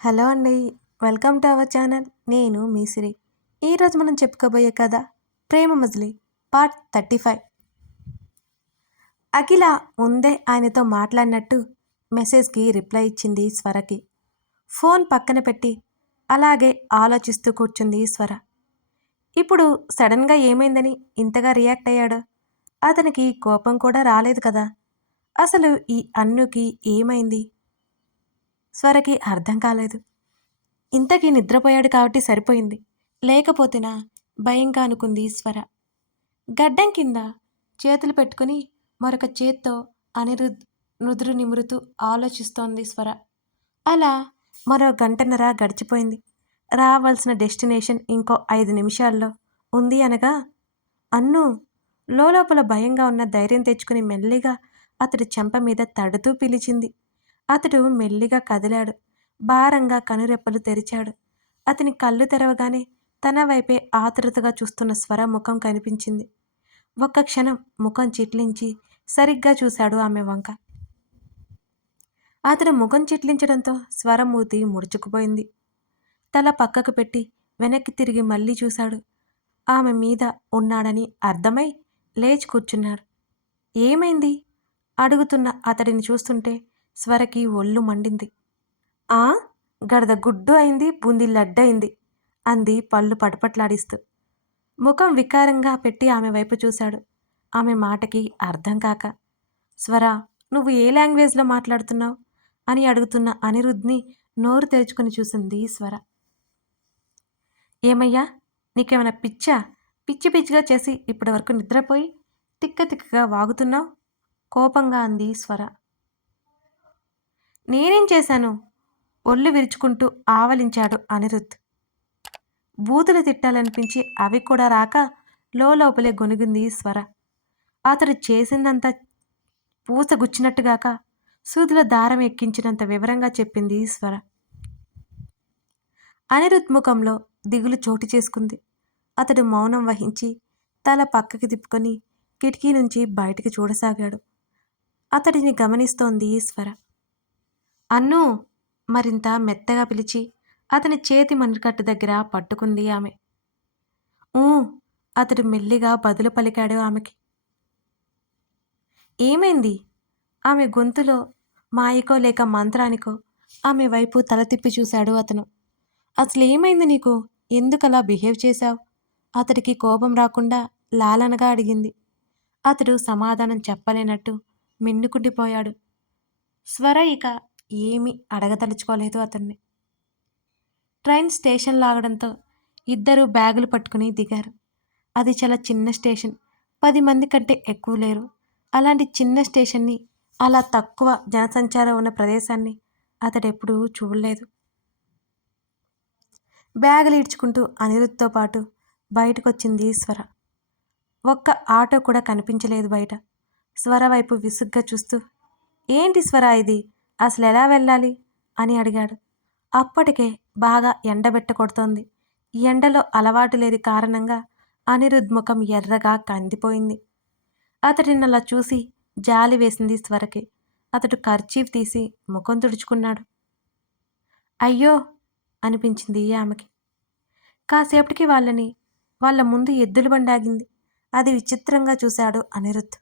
Hello అండి. Welcome to our channel. నేను మీ సిరి. ఈరోజు మనం చెప్పుకోబోయే కథ 'ప్రేమ మజిలీ' పార్ట్ 35. అఖిల ముందే ఆయనతో మాట్లాడినట్టు మెసేజ్‌కి రిప్లై ఇచ్చింది స్వరకి. ఫోన్ పక్కన పెట్టి అలాగే ఆలోచిస్తూ కూర్చుంది స్వర. ఇప్పుడు సడన్‌గా ఏమైందని ఇంతగా రియాక్ట్ అయ్యాడో? అతనికి కోపం కూడా రాలేదు కదా! అసలు ఈ అన్నుకి ఏమైంది? స్వరకి అర్థం కాలేదు. ఇంతకీ నిద్రపోయాడు కాబట్టి సరిపోయింది. లేకపోతేనా భయంగా అనుకుంది స్వర. గడ్డం కింద చేతులు పెట్టుకుని మరొక చేత్తో అనిరుద్ నుదురు నిమురుతూ ఆలోచిస్తోంది స్వర. అలా మరో గంటన్నర గడిచిపోయింది. రావాల్సిన డెస్టినేషన్ ఇంకో 5 నిమిషాల్లో ఉంది అనగా అన్ను లోపల భయంగా ఉన్న ధైర్యం తెచ్చుకుని మెల్లిగా అతడి చెంప మీద తడుతూ పిలిచింది. అతడు మెల్లిగా కదిలాడు. భారంగా కనురెప్పలు తెరిచాడు. అతని కళ్ళు తెరవగానే తన వైపే ఆతృతగా చూస్తున్న స్వర ముఖం కనిపించింది. ఒక్క క్షణం ముఖం చిట్లించి సరిగ్గా చూశాడు ఆమె వంక. అతడు ముఖం చిట్లించడంతో స్వర మూతి ముడుచుకుపోయింది. తల పక్కకు పెట్టి వెనక్కి తిరిగి మళ్ళీ చూశాడు. ఆమె మీద ఉన్నాడని అర్థమై లేచి కూర్చున్నాడు. ఏమైంది? అడుగుతున్న అతడిని చూస్తుంటే స్వరకి ఒళ్ళు మండింది. ఆ గడద గుడ్డు అయింది, బూందీ లడ్డయింది అంది పళ్ళు పటపట్లాడిస్తూ. ముఖం వికారంగా పెట్టి ఆమె వైపు చూశాడు. ఆమె మాటకి అర్థం కాక, స్వర, నువ్వు ఏ లాంగ్వేజ్లో మాట్లాడుతున్నావు అని అడుగుతున్న అనిరుద్ని నోరు తెరుచుకుని చూసింది స్వర. ఏమయ్యా, నీకేమైనా పిచ్చా? పిచ్చి పిచ్చిగా చేసి ఇప్పటి వరకు నిద్రపోయి తిక్క తిక్కగా వాగుతున్నావు కోపంగా అంది స్వర. నేనేం చేశాను? ఒళ్ళు విరుచుకుంటూ ఆవలించాడు అనిరుద్. బూతులు తిట్టాలనిపించి అవి కూడా రాక లోపలే గొనిగింది స్వర. అతడు చేసిందంతా పూసగుచ్చినట్టుగాక సూదిలో దారం ఎక్కించినంత వివరంగా చెప్పింది స్వర. అనిరుద్ ముఖంలో దిగులు చోటు చేసుకుంది. అతడు మౌనం వహించి తల పక్కకి తిప్పుకొని కిటికీ నుంచి బయటికి చూడసాగాడు. అతడిని గమనిస్తోంది స్వర. అన్నూ మరింత మెత్తగా పిలిచి అతని చేతి మణికట్టు దగ్గర పట్టుకుంది ఆమె. ఊ అతడు మెల్లిగా బదులు పలికాడు ఆమెకి. ఏమైంది? ఆమె గొంతులో మాయకో లేక మంత్రానికో ఆమె వైపు తల తిప్పి చూశాడు అతను. అసలేమైంది నీకు? ఎందుకలా బిహేవ్ చేశావు? అతడికి కోపం రాకుండా లాలనగా అడిగింది. అతడు సమాధానం చెప్పలేనట్టు మిన్నుకుండిపోయాడు. స్వర ఇక ఏమీ అడగదలుచుకోలేదు అతన్ని. ట్రైన్ స్టేషన్ లాగడంతో ఇద్దరూ బ్యాగులు పట్టుకుని దిగారు. అది చాలా చిన్న స్టేషన్. 10 మంది కంటే ఎక్కువ లేరు. అలాంటి చిన్న స్టేషన్ని, అలా తక్కువ జనసంచారం ఉన్న ప్రదేశాన్ని అతడెప్పుడూ చూడలేదు. బ్యాగులు ఈడ్చుకుంటూ అనిరుద్తో పాటు బయటకొచ్చింది స్వర. ఒక్క ఆటో కూడా కనిపించలేదు బయట. స్వర వైపు విసుగ్గా చూస్తూ, ఏంటి స్వర ఇది? అసలు ఎలా వెళ్ళాలి అని అడిగాడు. అప్పటికే బాగా ఎండబెట్ట కొడుతోంది. ఈ ఎండలో అలవాటు లేని కారణంగా అనిరుద్ ముఖం ఎర్రగా కందిపోయింది. అతడినలా చూసి జాలి వేసింది స్వరకి. అతడు కర్చీఫ్ తీసి ముఖం తుడుచుకున్నాడు. అయ్యో అనిపించింది ఆమెకి. కాసేపటికి వాళ్ళ ముందు ఎద్దుల బండి ఆగింది. అది విచిత్రంగా చూశాడు అనిరుద్.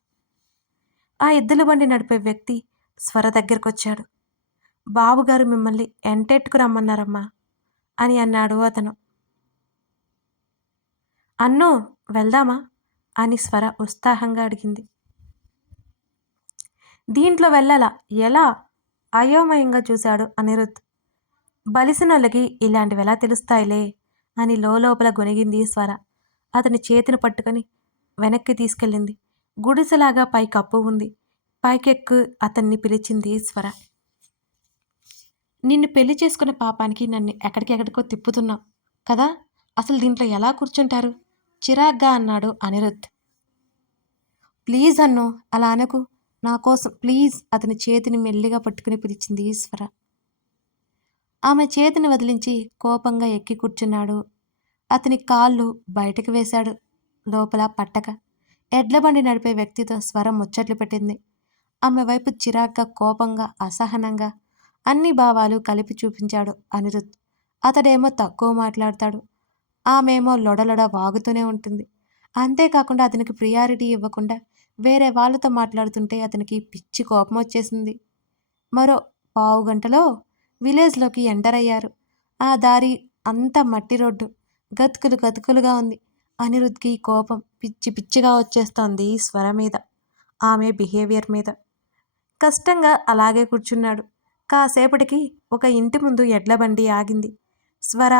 ఆ ఎద్దుల బండి నడిపే వ్యక్తి స్వర దగ్గరకొచ్చాడు. బాబుగారు మిమ్మల్ని ఎంటెట్టుకు రమ్మన్నారమ్మా అని అన్నాడు అతను. అన్నో వెళ్దామా అని స్వర ఉత్సాహంగా అడిగింది. దీంట్లో వెళ్ళాలా? ఎలా? అయోమయంగా చూశాడు అనిరుద్. బలిసినోళ్ళకి ఇలాంటివెలా తెలుస్తాయిలే అని లోపల గొనిగింది స్వర. అతని చేతిని పట్టుకొని వెనక్కి తీసుకెళ్ళింది. గుడిసెలాగా పై కప్పు ఉంది. పైకెక్కు అతన్ని పిలిచింది స్వర. నిన్ను పెళ్లి చేసుకున్న పాపానికి నన్ను ఎక్కడికెక్కడికో తిప్పుతున్నావు కదా, అసలు దీంట్లో ఎలా కూర్చుంటారు? చిరాగ్గా అన్నాడు అనిరుద్. ప్లీజ్ అన్నో అలా అనకు, నా కోసం ప్లీజ్ అతని చేతిని మెల్లిగా పట్టుకుని పిలిచింది స్వర. ఆమె చేతిని వదిలించి కోపంగా ఎక్కి కూర్చున్నాడు. అతని కాళ్ళు బయటకు వేశాడు. లోపల పట్టక ఎడ్లబండి నడిపే వ్యక్తితో స్వర ముచ్చట్లు పెట్టింది. ఆమె వైపు చిరాగ్గా, కోపంగా, అసహనంగా అన్ని భావాలు కలిపి చూపించాడు అనిరుద్. అతడేమో తక్కువ మాట్లాడతాడు, ఆమెమో లొడలొడ వాగుతూనే ఉంటుంది. అంతేకాకుండా అతనికి ప్రియారిటీ ఇవ్వకుండా వేరే వాళ్ళతో మాట్లాడుతుంటే అతనికి పిచ్చి కోపం వచ్చేసింది. మరో పావుగంటలో విలేజ్లోకి ఎంటర్ అయ్యారు. ఆ దారి అంతా మట్టి రోడ్డు, గతుకులు గతుకులుగా ఉంది. అనిరుద్ధ్కి కోపం పిచ్చి పిచ్చిగా వచ్చేస్తోంది స్వర మీద, ఆమె బిహేవియర్ మీద. కష్టంగా అలాగే కూర్చున్నాడు. కాసేపటికి ఒక ఇంటి ముందు ఎడ్ల బండి ఆగింది. స్వర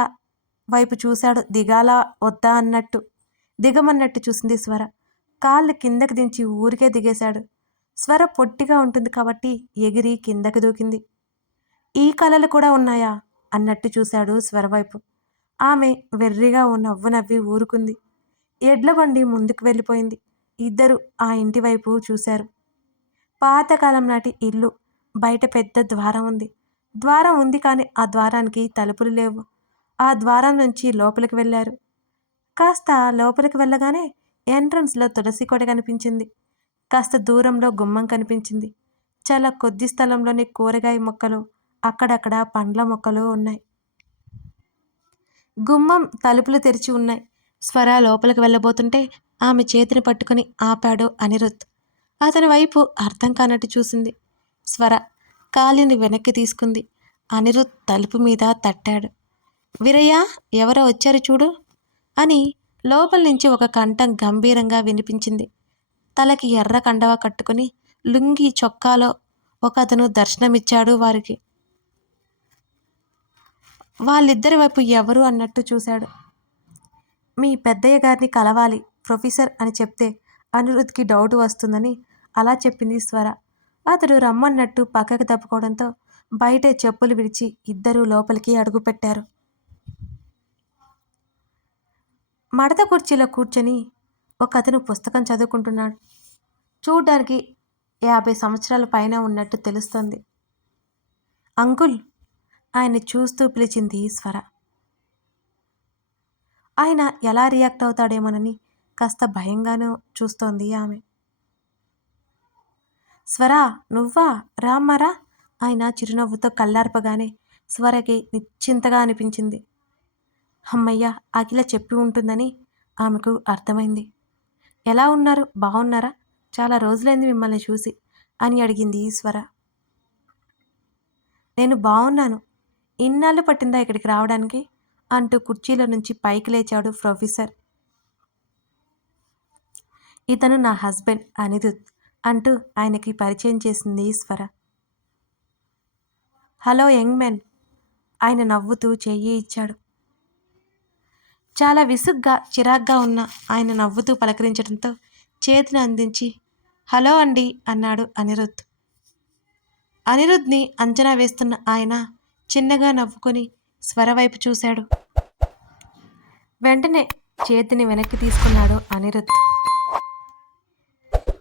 వైపు చూశాడు, దిగాలా వద్దా అన్నట్టు. దిగమన్నట్టు చూసింది స్వర. కాళ్ళు కిందకి దించి ఊరికే దిగేశాడు. స్వర పొట్టిగా ఉంటుంది కాబట్టి ఎగిరి కిందకి దూకింది. ఈ కళలు కూడా ఉన్నాయా అన్నట్టు చూశాడు స్వర వైపు. ఆమె వెర్రిగా ఓ నవ్వు నవ్వి ఊరుకుంది. ఎడ్ల బండి ముందుకు వెళ్ళిపోయింది. ఇద్దరు ఆ ఇంటి వైపు చూశారు. పాతకాలం నాటి ఇల్లు. బయట పెద్ద ద్వారం ఉంది. ద్వారం ఉంది కానీ ఆ ద్వారానికి తలుపులు లేవు. ఆ ద్వారం నుంచి లోపలికి వెళ్ళారు. కాస్త లోపలికి వెళ్ళగానే ఎంట్రన్స్లో తులసి కోట కనిపించింది. కాస్త దూరంలో గుమ్మం కనిపించింది. చాలా కొద్ది స్థలంలోని కూరగాయ మొక్కలు, అక్కడక్కడ పండ్ల మొక్కలు ఉన్నాయి. గుమ్మం తలుపులు తెరిచి ఉన్నాయి. స్వర లోపలికి వెళ్ళబోతుంటే ఆమె చేతిని పట్టుకుని ఆపాడు అనిరుద్. అతని వైపు అర్థం కానట్టు చూసింది. స్వర కాలిని వెనక్కి తీసుకుంది. అనిరుద్ తలుపు మీద తట్టాడు. వీరయ్య, ఎవరో వచ్చారు చూడు అని లోపల నుంచి ఒక కంఠం గంభీరంగా వినిపించింది. తలకి ఎర్ర కండవ కట్టుకుని లుంగి చొక్కాలో ఒకతను దర్శనమిచ్చాడు వారికి. వాళ్ళిద్దరి వైపు ఎవరు అన్నట్టు చూశాడు. మీ పెద్దయ్య గారిని కలవాలి ప్రొఫెసర్ అని చెప్తే అనిరుద్ధ్కి డౌట్ వస్తుందని అలా చెప్పింది స్వర. అతడు రమ్మన్నట్టు పక్కకి తప్పుకోవడంతో బయటే చెప్పులు విడిచి ఇద్దరూ లోపలికి అడుగుపెట్టారు. మడత కుర్చీలో కూర్చొని ఒకతను పుస్తకం చదువుకుంటున్నాడు. చూడ్డానికి 50 సంవత్సరాల పైన ఉన్నట్టు తెలుస్తోంది. అంకుల్, ఆయన్ని చూస్తూ పిలిచింది స్వర. ఆయన ఎలా రియాక్ట్ అవుతాడేమోనని కాస్త భయంగానూ చూస్తోంది ఆమె. స్వరా, నువ్వా? రామ్మారా. ఆయన చిరునవ్వుతో కళ్ళార్పగానే స్వరకి నిశ్చింతగా అనిపించింది. అమ్మయ్య, అఖిల చెప్పి ఉంటుందని ఆమెకు అర్థమైంది. ఎలా ఉన్నారు? బాగున్నారా? చాలా రోజులైంది మిమ్మల్ని చూసి అని అడిగింది స్వర. నేను బాగున్నాను. ఇన్నాళ్ళు పట్టిందా ఇక్కడికి రావడానికి అంటూ కుర్చీలో నుంచి పైకి లేచాడు ప్రొఫెసర్. ఇతను నా హస్బెండ్ అనిరుద్ అంటూ ఆయనకి పరిచయం చేసింది స్వర. Hello young men. ఆయన నవ్వుతూ చెయ్యి ఇచ్చాడు. చాలా విసుగ్గా చిరాగ్గా ఉన్న ఆయన నవ్వుతూ పలకరించడంతో చేతిని అందించి హలో అండి అన్నాడు అనిరుద్. అనిరుద్ని అంచనా వేస్తున్న ఆయన చిన్నగా నవ్వుకొని స్వర వైపు చూశాడు. వెంటనే చేతిని వెనక్కి తీసుకున్నాడు అనిరుద్.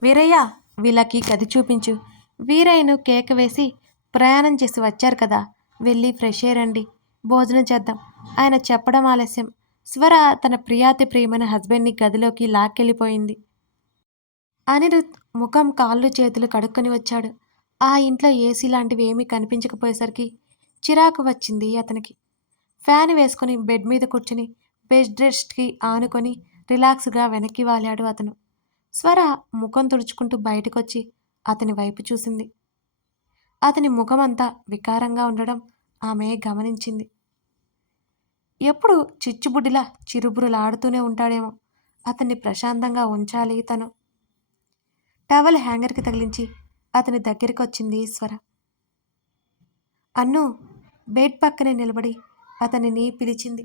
వీరయ్య, వీళ్ళకి గది చూపించు. వీరయ్యను కేక వేసి ప్రయాణం చేసి వచ్చారు కదా, వెళ్ళి ఫ్రెష్ అయ్యండి, భోజనం చేద్దాం. ఆయన చెప్పడం ఆలస్యం. స్వర తన ప్రియాతి ప్రియమైన హస్బెండ్ని గదిలోకి లాక్కెళ్ళిపోయింది. అనిరుద్ ముఖం కాళ్ళు చేతులు కడుక్కొని వచ్చాడు. ఆ ఇంట్లో ఏసీ లాంటివి ఏమీ కనిపించకపోయేసరికి చిరాకు వచ్చింది అతనికి. ఫ్యాన్ వేసుకొని బెడ్ మీద కూర్చుని బెడ్ రెస్ట్కి ఆనుకొని రిలాక్స్గా వెనక్కి వాలాడు అతను. స్వర ముఖం తుడుచుకుంటూ బయటకొచ్చి అతని వైపు చూసింది. అతని ముఖమంతా వికారంగా ఉండడం ఆమె గమనించింది. ఎప్పుడు చిచ్చుబుడ్డిలా చిరుబురులాడుతూనే ఉంటాడేమో. అతన్ని ప్రశాంతంగా ఉంచాలి తను. టవల్ హ్యాంగర్కి తగిలించి అతని దగ్గరికి వచ్చింది స్వర. అన్ను బెడ్ పక్కనే నిలబడి అతనిని పిలిచింది.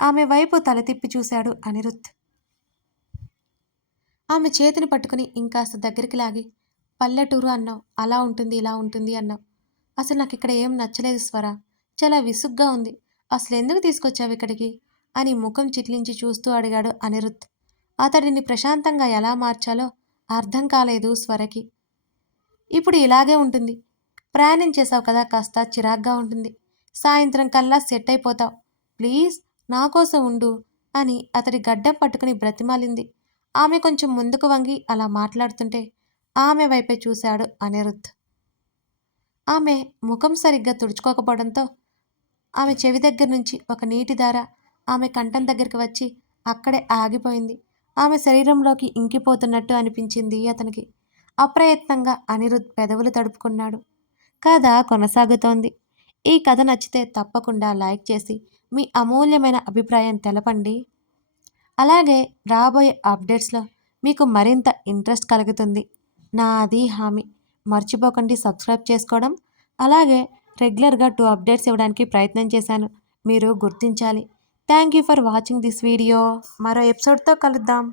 ఆమె వైపు తల తిప్పి చూశాడు అనిరుద్. ఆమె చేతిని పట్టుకుని ఇంకాస్త దగ్గరికి లాగి పల్లెటూరు అన్నావు, అలా ఉంటుంది ఇలా ఉంటుంది అన్నావు. అసలు నాకు ఇక్కడ ఏం నచ్చలేదు స్వర. చాలా విసుగ్గా ఉంది. అసలు ఎందుకు తీసుకొచ్చావు ఇక్కడికి అని ముఖం చిట్లించి చూస్తూ అడిగాడు అనిరుద్. అతడిని ప్రశాంతంగా ఎలా మార్చాలో అర్థం కాలేదు స్వరకి. ఇప్పుడు ఇలాగే ఉంటుంది. ప్రయాణం చేసావు కదా, కాస్త చిరాగ్గా ఉంటుంది. సాయంత్రం కల్లా సెట్ అయిపోతావు. ప్లీజ్ నా కోసం ఉండు అని అతడి గడ్డం పట్టుకుని బ్రతిమాలింది. ఆమె కొంచెం ముందుకు వంగి అలా మాట్లాడుతుంటే ఆమె వైపే చూశాడు అనిరుద్. ఆమె ముఖం సరిగ్గా తుడుచుకోకపోవడంతో ఆమె చెవి దగ్గర నుంచి ఒక నీటి ధార ఆమె కంఠం దగ్గరికి వచ్చి అక్కడే ఆగిపోయింది. ఆమె శరీరంలోకి ఇంకిపోతున్నట్టు అనిపించింది అతనికి. అప్రయత్నంగా అనిరుద్ పెదవులు తడుపుకున్నాడు. కథ కొనసాగుతోంది. ఈ కథ నచ్చితే తప్పకుండా లైక్ చేసి మీ అమూల్యమైన అభిప్రాయం తెలపండి. అలాగే రాబోయే అప్డేట్స్‌లో మీకు మరింత ఇంట్రెస్ట్ కలుగుతుంది. నాది హామీ. మర్చిపోకండి సబ్స్క్రైబ్ చేసుకోవడం. అలాగే రెగ్యులర్‌గా 2 అప్డేట్స్ ఇవ్వడానికి ప్రయత్నం చేశాను. మీరు గుర్తించాలి. Thank you for watching this video. మరో ఎపిసోడ్‌తో కలుద్దాం.